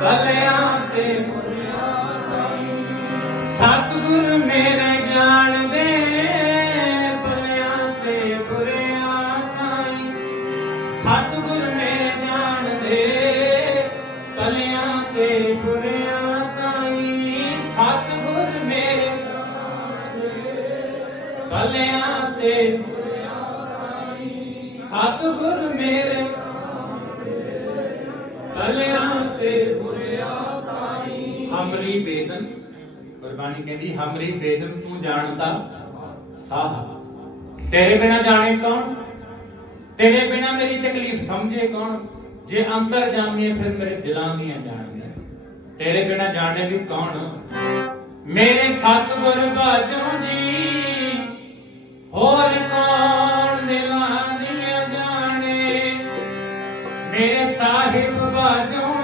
ਭਲਿਆਂ ਤੇ ਬੁਰਿਆਂ ਸਤਿਗੁਰ ਮੇਰੇ ਗਿਆਨ ਭਲਿਆਂ ਤੇ ਬੁਰਿਆਂ ਤਾਈ। ਸਤਿਗੁਰ ਮੇਰੇ ਗਿਆਨ ਭਲਿਆਂ ਤੇ ਬੁਰਿਆਂ ਤਾਈ। ਸਤਿਗੁਰ ਮੇਰੇ ਭਲਿਆਂ ਤੇ ਸਤਿਗੁਰ ਮੇਰੇ ਹਮਰੀ ਬੇਦਨ ਕੁਰਬਾਨੀ ਕਹਿੰਦੀ, ਹਮਰੀ ਬੇਦਨ ਤੂੰ ਜਾਣਦਾ ਸਾਹ ਤੇਰੇ ਬਿਨਾ ਜਾਣੇ ਕੌਣ? ਤੇਰੇ ਬਿਨਾ ਮੇਰੀ ਤਕਲੀਫ ਸਮਝੇ ਕੌਣ? ਜੇ ਅੰਦਰ ਜਾਮੀਏ ਫਿਰ ਮੇਰੇ ਦਿਲਾਂ ਦੀਆਂ ਜਾਣੀਆਂ। ਤੇਰੇ ਬਿਨਾ ਜਾਣੇ ਵੀ ਕੌਣ? ਮੇਰੇ ਸਤਿਗੁਰ ਬਾਝੋਂ ਮੇਰੇ ਸਾਹਿਬ ਬਾਝੋਂ